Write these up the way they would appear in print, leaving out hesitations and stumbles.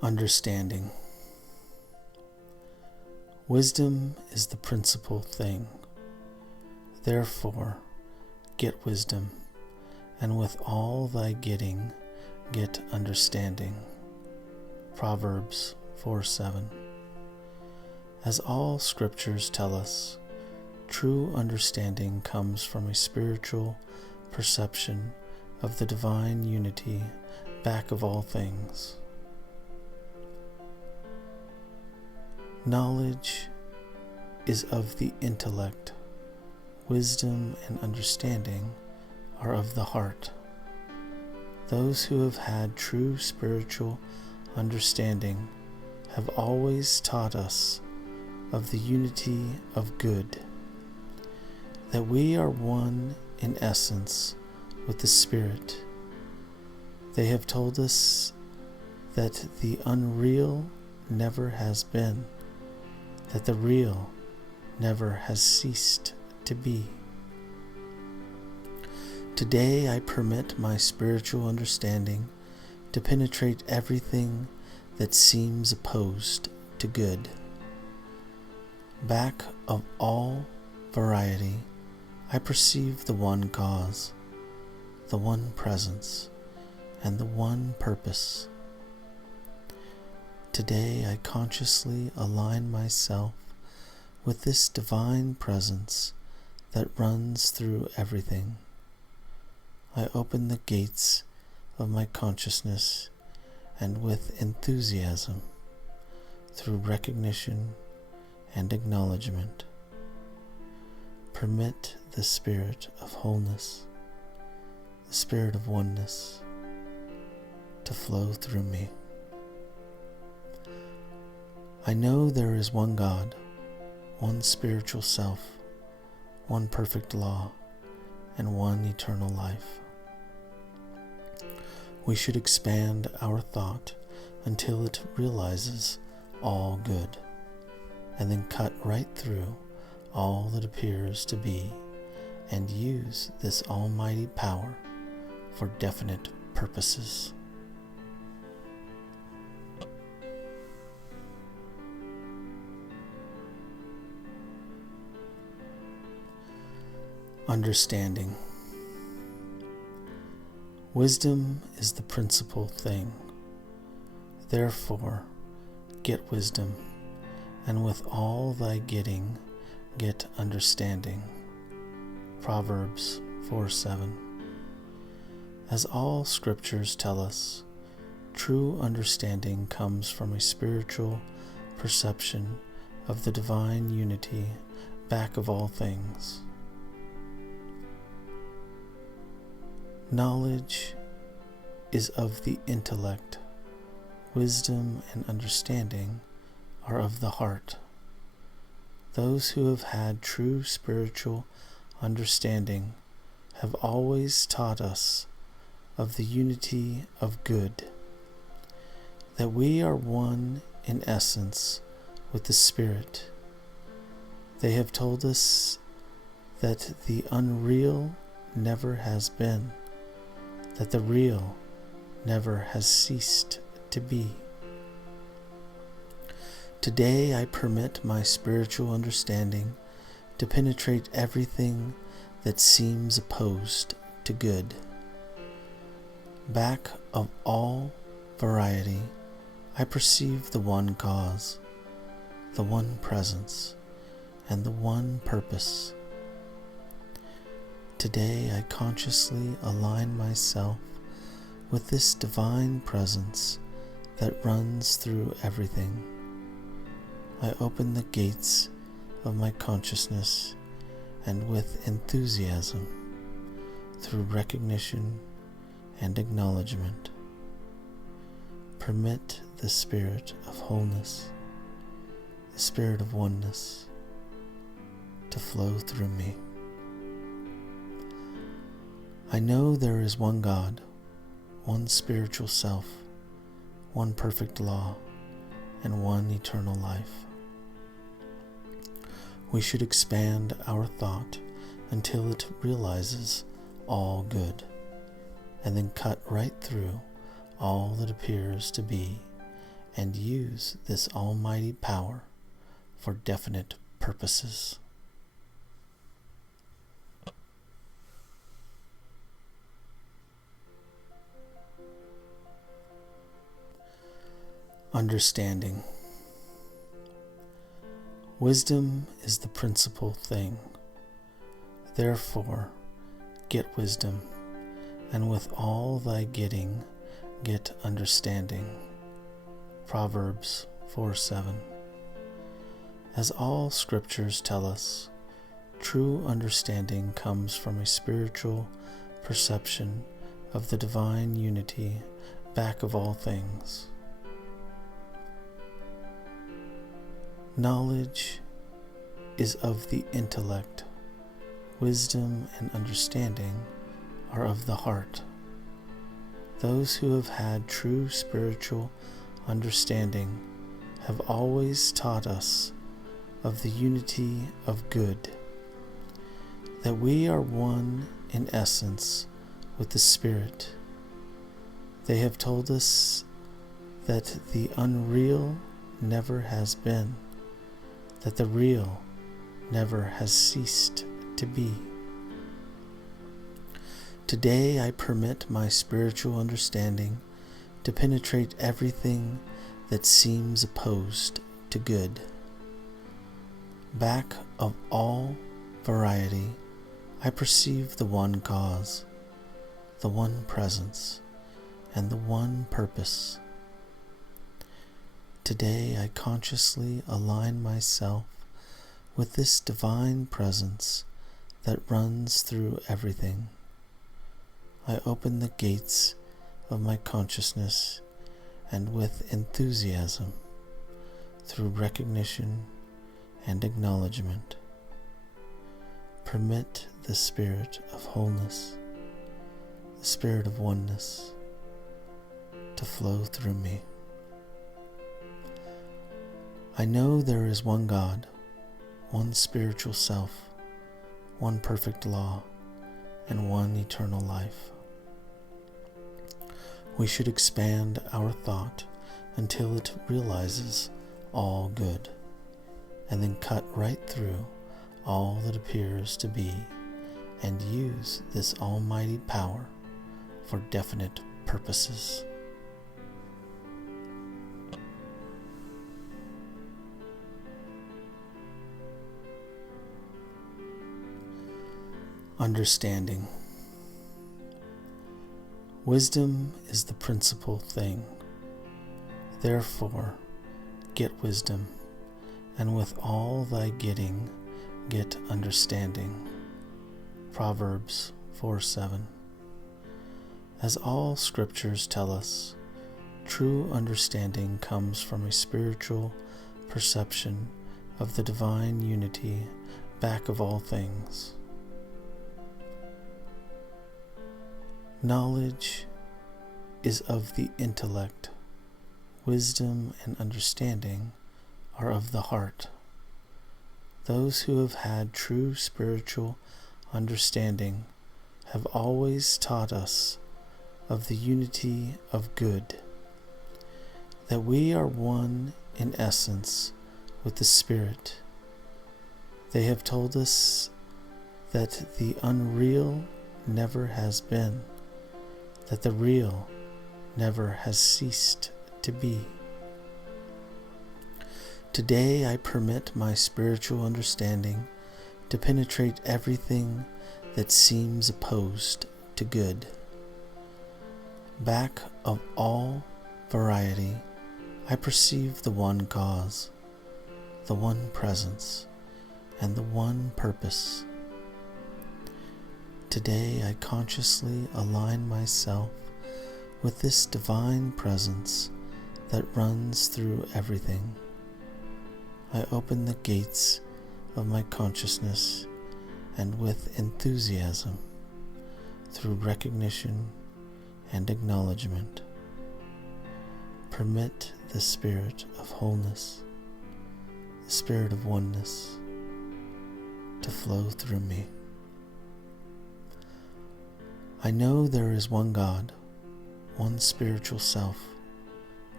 Understanding. Wisdom is the principal thing. Therefore, get wisdom, and with all thy getting, get understanding. Proverbs 4:7. As all scriptures tell us, true understanding comes from a spiritual perception of the divine unity back of all things. Knowledge is of the intellect. Wisdom and understanding are of the heart. Those who have had true spiritual understanding have always taught us of the unity of good, that we are one in essence with the Spirit. They have told us that the unreal never has been, that the real never has ceased to be. Today I permit my spiritual understanding to penetrate everything that seems opposed to good. Back of all variety, I perceive the one cause, the one presence, and the one purpose. Today I consciously align myself with this divine presence that runs through everything. I open the gates of my consciousness and with enthusiasm, through recognition and acknowledgement, permit the spirit of wholeness, the spirit of oneness, to flow through me. I know there is one God, one spiritual self, one perfect law, and one eternal life. We should expand our thought until it realizes all good, and then cut right through all that appears to be, and use this almighty power for definite purposes. Understanding. Wisdom is the principal thing. Therefore, get wisdom, and with all thy getting, get understanding. Proverbs 4:7. As all scriptures tell us, true understanding comes from a spiritual perception of the divine unity back of all things. Knowledge is of the intellect. Wisdom and understanding are of the heart. Those who have had true spiritual understanding have always taught us of the unity of good, that we are one in essence with the Spirit. They have told us that the unreal never has been, that the real never has ceased to be. Today I permit my spiritual understanding to penetrate everything that seems opposed to good. Back of all variety, I perceive the one cause, the one presence, and the one purpose. Today I consciously align myself with this divine presence that runs through everything. I open the gates of my consciousness and with enthusiasm, through recognition and acknowledgement, permit the spirit of wholeness, the spirit of oneness, to flow through me. I know there is one God, one spiritual self, one perfect law, and one eternal life. We should expand our thought until it realizes all good, and then cut right through all that appears to be, and use this almighty power for definite purposes. Understanding. Wisdom is the principal thing. Therefore, get wisdom, and with all thy getting, get understanding. Proverbs 4:7. As all scriptures tell us, true understanding comes from a spiritual perception of the divine unity back of all things. Knowledge is of the intellect. Wisdom and understanding are of the heart. Those who have had true spiritual understanding have always taught us of the unity of good, that we are one in essence with the Spirit. They have told us that the unreal never has been, that the real never has ceased to be. Today I permit my spiritual understanding to penetrate everything that seems opposed to good. Back of all variety, I perceive the one cause, the one presence, and the one purpose. Today I consciously align myself with this divine presence that runs through everything. I open the gates of my consciousness and with enthusiasm, through recognition and acknowledgement, permit the spirit of wholeness, the spirit of oneness, to flow through me. I know there is one God, one spiritual self, one perfect law, and one eternal life. We should expand our thought until it realizes all good, and then cut right through all that appears to be, and use this almighty power for definite purposes. Understanding. Wisdom is the principal thing. Therefore, get wisdom, and with all thy getting, get understanding. Proverbs 4:7. As all scriptures tell us, true understanding comes from a spiritual perception of the divine unity back of all things. Knowledge is of the intellect. Wisdom and understanding are of the heart. Those who have had true spiritual understanding have always taught us of the unity of good, that we are one in essence with the Spirit. They have told us that the unreal never has been, that the real never has ceased to be. Today I permit my spiritual understanding to penetrate everything that seems opposed to good. Back of all variety, I perceive the one cause, the one presence, and the one purpose. Today I consciously align myself with this divine presence that runs through everything. I open the gates of my consciousness and with enthusiasm, through recognition and acknowledgement, permit the spirit of wholeness, the spirit of oneness, to flow through me. I know there is one God, one spiritual self,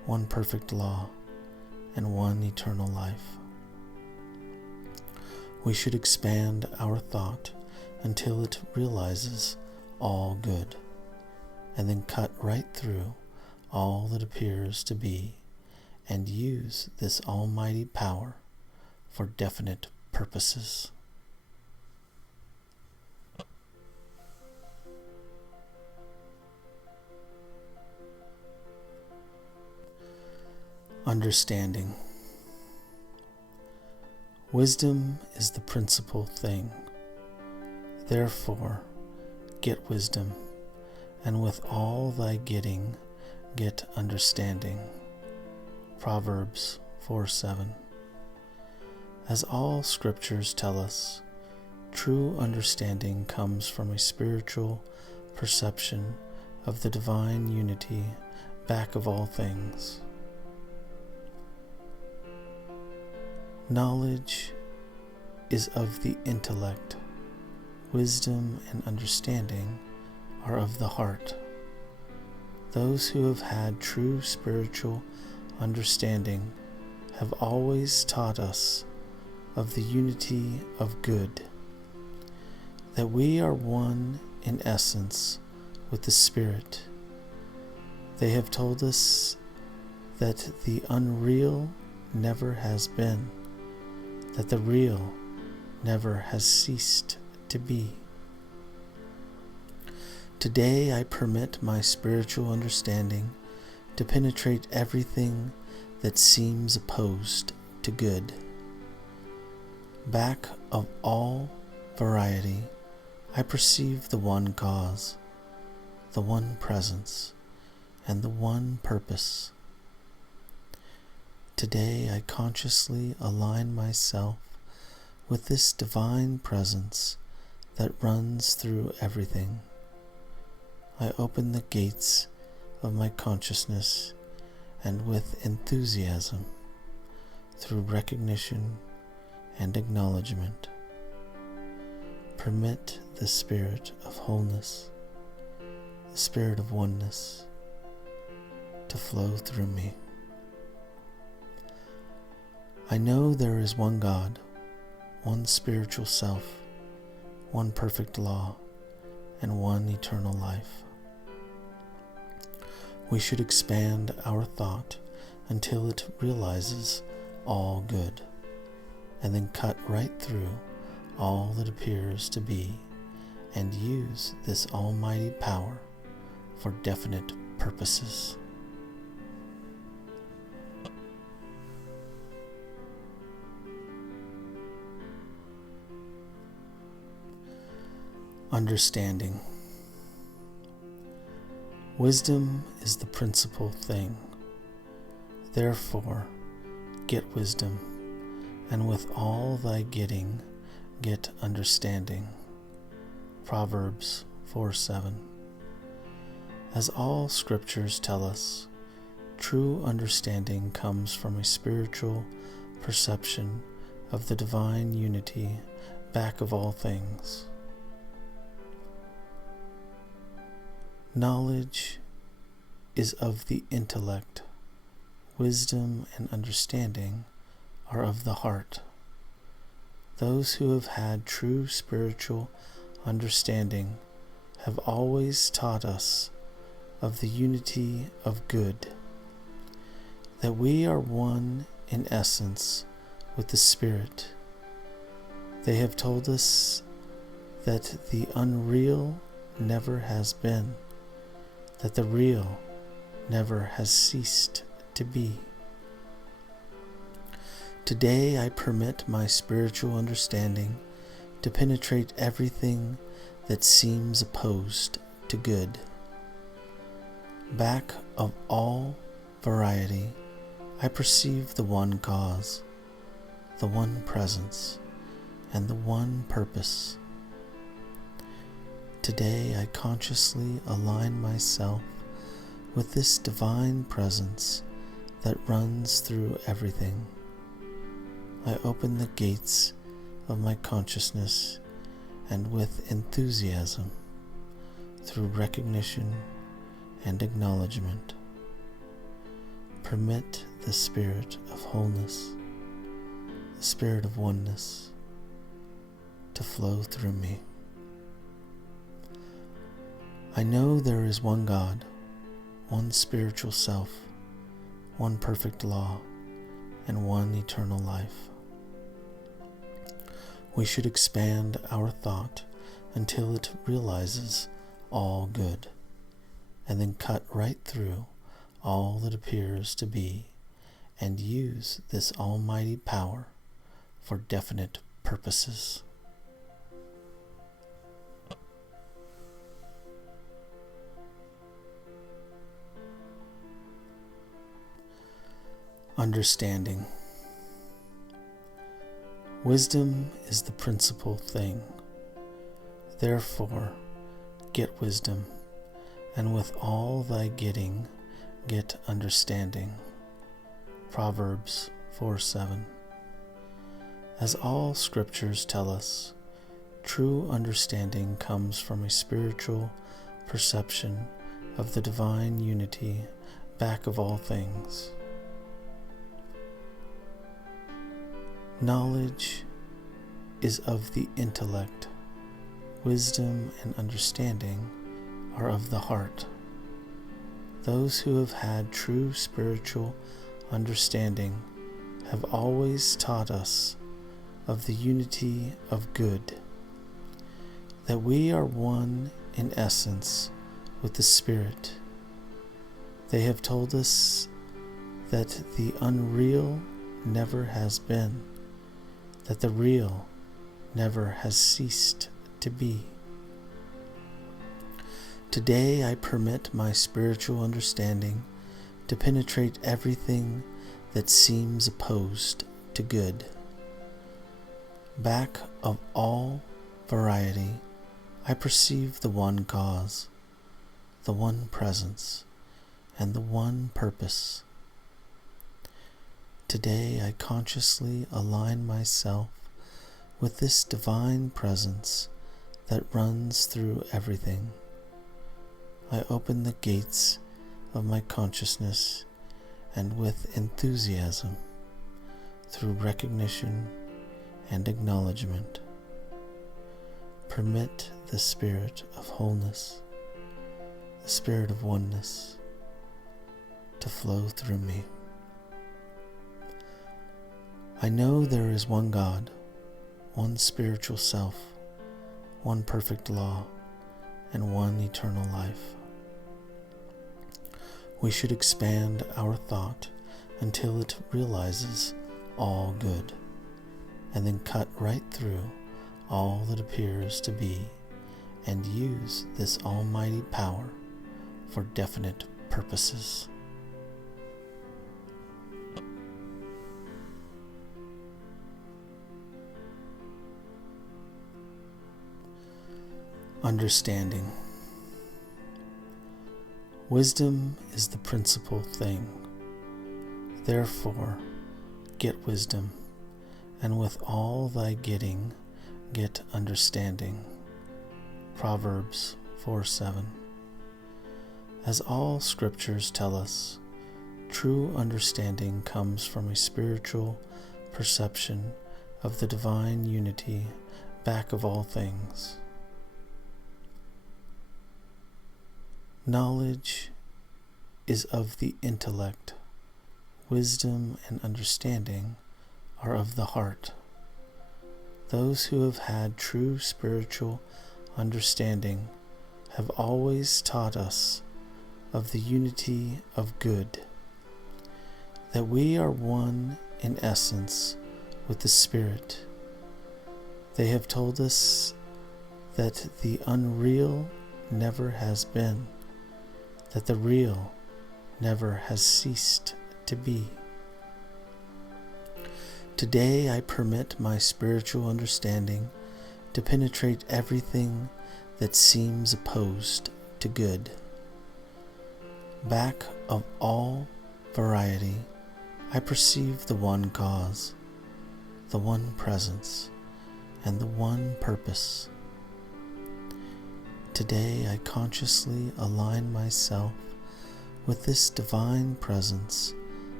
one perfect law, and one eternal life. We should expand our thought until it realizes all good, and then cut right through all that appears to be, and use this almighty power for definite purposes. Understanding. Wisdom is the principal thing. Therefore, get wisdom, and with all thy getting, get understanding. Proverbs 4:7. As all scriptures tell us, true understanding comes from a spiritual perception of the divine unity back of all things. Knowledge is of the intellect. Wisdom and understanding are of the heart. Those who have had true spiritual understanding have always taught us of the unity of good, that we are one in essence with the Spirit. They have told us that the unreal never has been, that the real never has ceased to be. Today I permit my spiritual understanding to penetrate everything that seems opposed to good. Back of all variety, I perceive the one cause, the one presence, and the one purpose. Today I consciously align myself with this divine presence that runs through everything. I open the gates of my consciousness, and with enthusiasm, through recognition and acknowledgement, permit the spirit of wholeness, the spirit of oneness, to flow through me. I know there is one God, one spiritual self, one perfect law, and one eternal life. We should expand our thought until it realizes all good, and then cut right through all that appears to be, and use this almighty power for definite purposes. Understanding. Wisdom is the principal thing. Therefore, get wisdom, and with all thy getting, get understanding. Proverbs 4:7. As all scriptures tell us, true understanding comes from a spiritual perception of the divine unity back of all things. Knowledge is of the intellect. Wisdom and understanding are of the heart. Those who have had true spiritual understanding have always taught us of the unity of good, that we are one in essence with the Spirit. They have told us that the unreal never has been, that the real never has ceased to be. Today I permit my spiritual understanding to penetrate everything that seems opposed to good. Back of all variety, I perceive the one cause, the one presence, and the one purpose. Today I consciously align myself with this divine presence that runs through everything. I open the gates of my consciousness, and with enthusiasm, through recognition and acknowledgement, Permit the spirit of wholeness, the spirit of oneness, to flow through me. I know there is one God, one spiritual self, one perfect law, and one eternal life. We should expand our thought until it realizes all good, and then cut right through all that appears to be, and use this almighty power for definite purposes. Understanding. Wisdom is the principal thing. Therefore, get wisdom, and with all thy getting, get understanding. Proverbs 4:7. As all scriptures tell us, true understanding comes from a spiritual perception of the divine unity back of all things. Knowledge is of the intellect. Wisdom and understanding are of the heart. Those who have had true spiritual understanding have always taught us of the unity of good, that we are one in essence with the Spirit. They have told us that the unreal never has been, that the real never has ceased to be. Today I permit my spiritual understanding to penetrate everything that seems opposed to good. Back of all variety, I perceive the one cause, the one presence, and the one purpose. Today I consciously align myself with this divine presence that runs through everything. I open the gates of my consciousness, and with enthusiasm, through recognition and acknowledgement, permit the spirit of wholeness, the spirit of oneness, to flow through me. I know there is one God, one spiritual self, one perfect law, and one eternal life. We should expand our thought until it realizes all good, and then cut right through all that appears to be, and use this almighty power for definite purposes. Understanding. Wisdom is the principal thing. Therefore, get wisdom, and with all thy getting, get understanding. Proverbs 4:7. As all scriptures tell us, true understanding comes from a spiritual perception of the divine unity back of all things. Knowledge is of the intellect. Wisdom and understanding are of the heart. Those who have had true spiritual understanding have always taught us of the unity of good, that we are one in essence with the Spirit. They have told us that the unreal never has been, that the real never has ceased to be. Today I permit my spiritual understanding to penetrate everything that seems opposed to good. Back of all variety, I perceive the one cause, the one presence, and the one purpose. Today I consciously align myself with this divine presence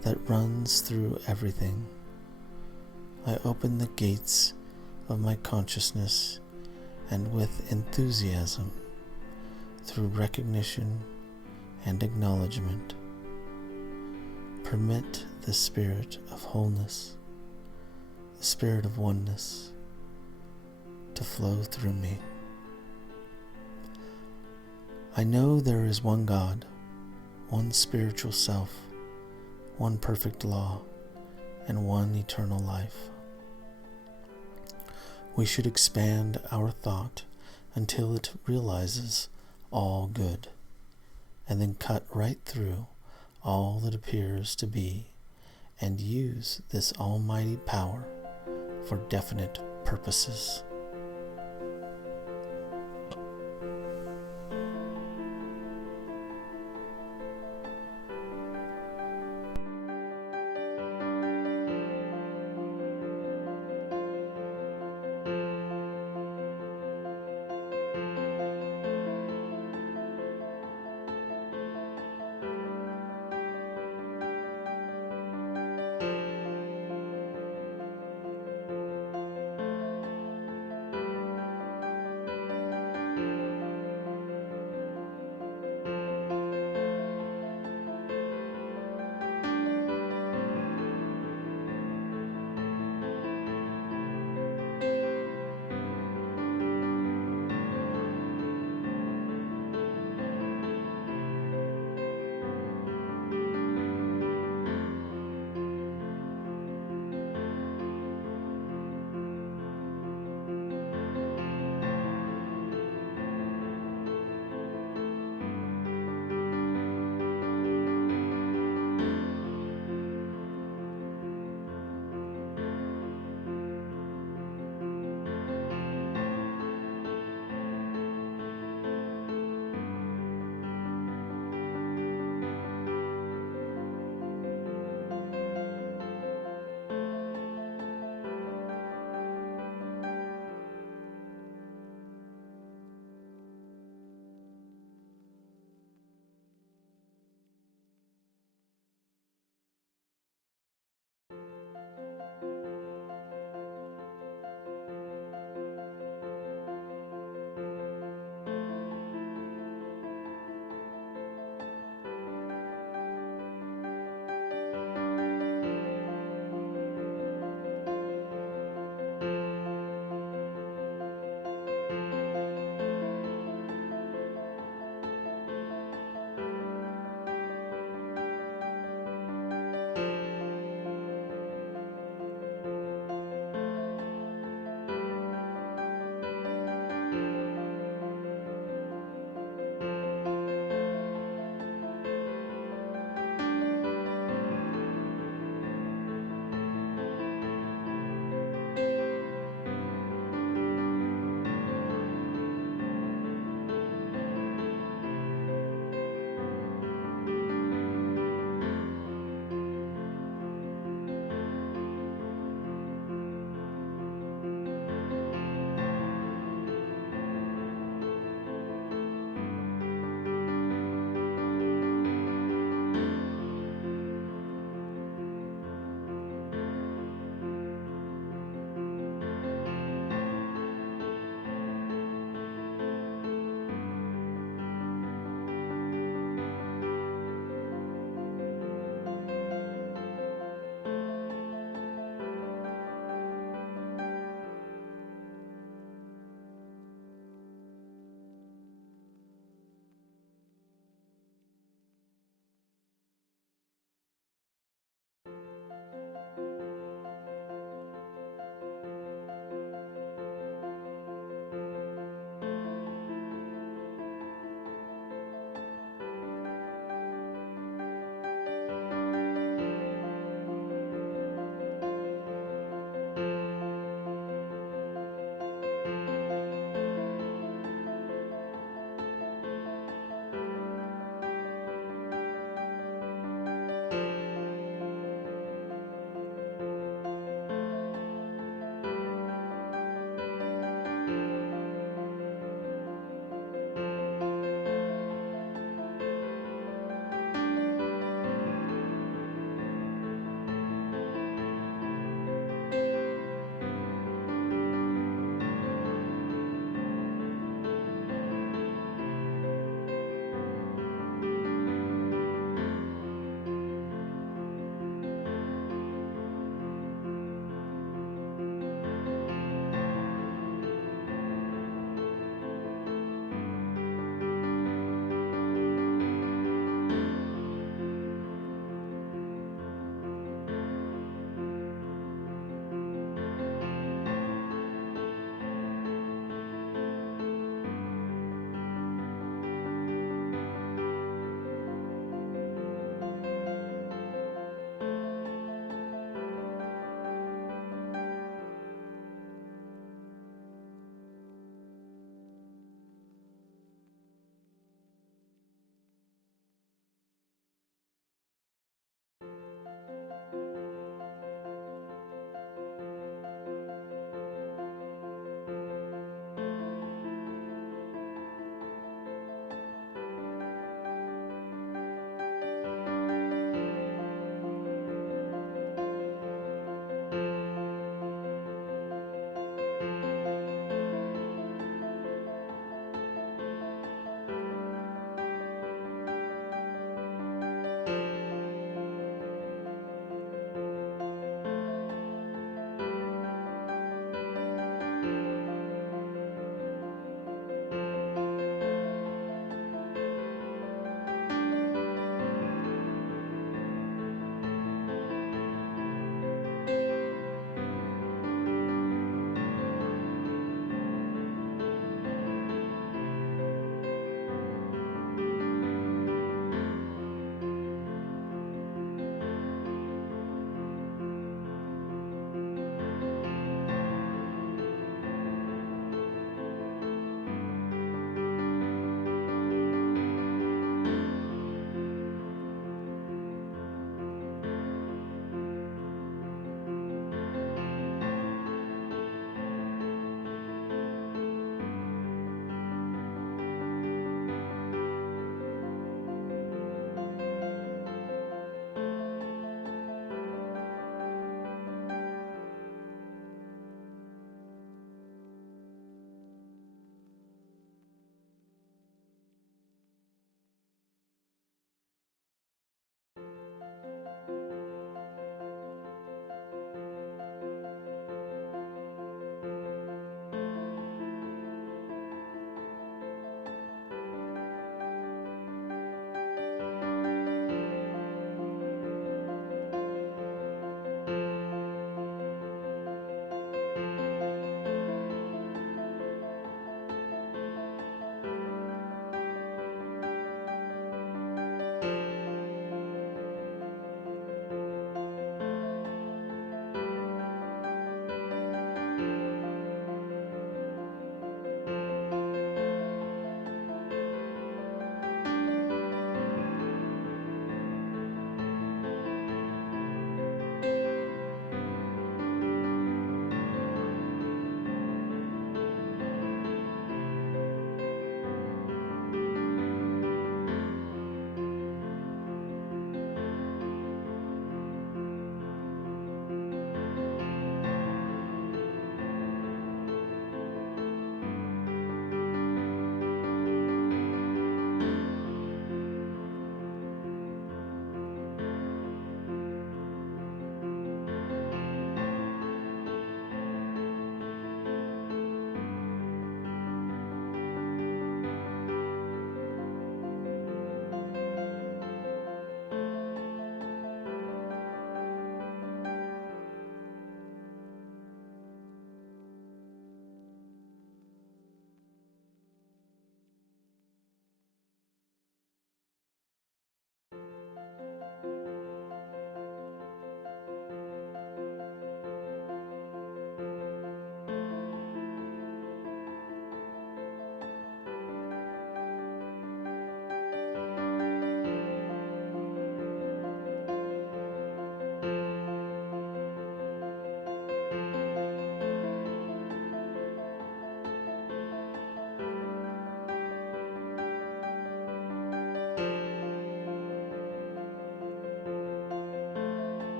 that runs through everything. I open the gates of my consciousness and with enthusiasm, through recognition and acknowledgement, permit the spirit of wholeness, the spirit of oneness, to flow through me. I know there is one God, one spiritual self, one perfect law, and one eternal life. We should expand our thought until it realizes all good, and then cut right through all that appears to be, and use this almighty power for definite purposes.